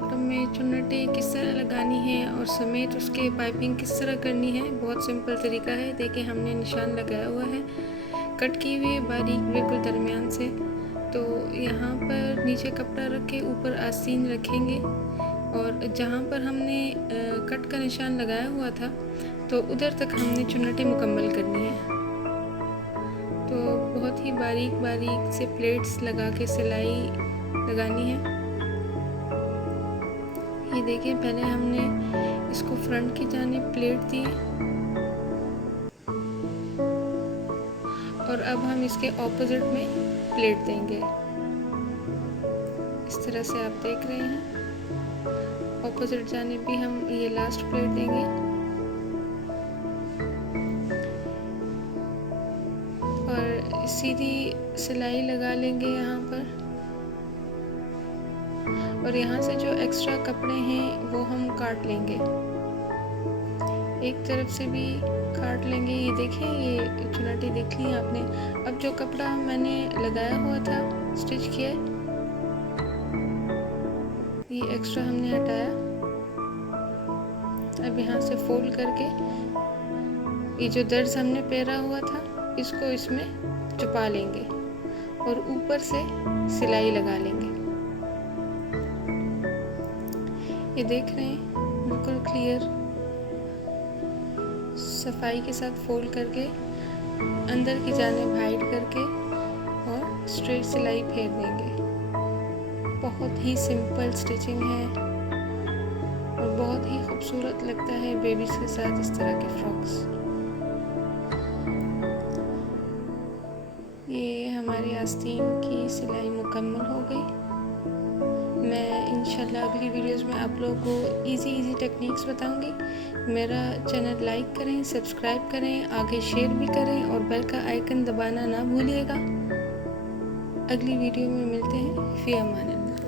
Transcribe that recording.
Bottom में चुन्नटें किस तरह लगानी है और समेत उसके पाइपिंग किस तरह करनी है, बहुत सिंपल तरीका है। देखिए हमने निशान लगाया हुआ है, कट की हुई है बारीक बिल्कुल दरमियान से। तो यहाँ पर नीचे कपड़ा रख के ऊपर आस्तीन रखेंगे और जहाँ पर हमने कट का निशान लगाया हुआ था तो उधर तक हमने चुन्नटें मुकम्मल करनी है। तो बहुत ही बारीक बारीक से प्लेट्स लगा के सिलाई लगानी है। ये देखिए पहले हमने इसको फ्रंट की जानिब प्लेट दी और अब हम इसके ऑपोजिट में प्लेट देंगे। इस तरह से आप देख रहे हैं, ऑपोजिट जानिब भी हम ये लास्ट प्लेट देंगे और सीधी सिलाई लगा लेंगे यहाँ पर। और यहाँ से जो एक्स्ट्रा कपड़े हैं वो हम काट लेंगे, एक तरफ से भी काट लेंगे। ये देखिए ये चुन्नटें देख ली आपने। अब जो कपड़ा मैंने लगाया हुआ था, स्टिच किया, ये एक्स्ट्रा हमने हटाया। अब यहाँ से फोल्ड करके ये जो दर्ज हमने पहना हुआ था इसको इसमें छुपा लेंगे और ऊपर से सिलाई लगा लेंगे। ये देख रहे हैं बिल्कुल क्लियर, सफाई के साथ फोल्ड करके अंदर की जानिब हाइड करके और स्ट्रेट सिलाई फेर देंगे। बहुत ही सिंपल स्टिचिंग है और बहुत ही खूबसूरत लगता है बेबीज के साथ इस तरह के फ्रॉक्स। ये हमारी आस्तीन की सिलाई मुकम्मल हो गई। मैं इंशाल्लाह अगली वीडियोस में आप लोगों को इजी टेक्निक्स बताऊंगी। मेरा चैनल लाइक करें, सब्सक्राइब करें, आगे शेयर भी करें और बेल का आइकन दबाना ना भूलिएगा। अगली वीडियो में मिलते हैं। फ़ी अमान अल्लाह।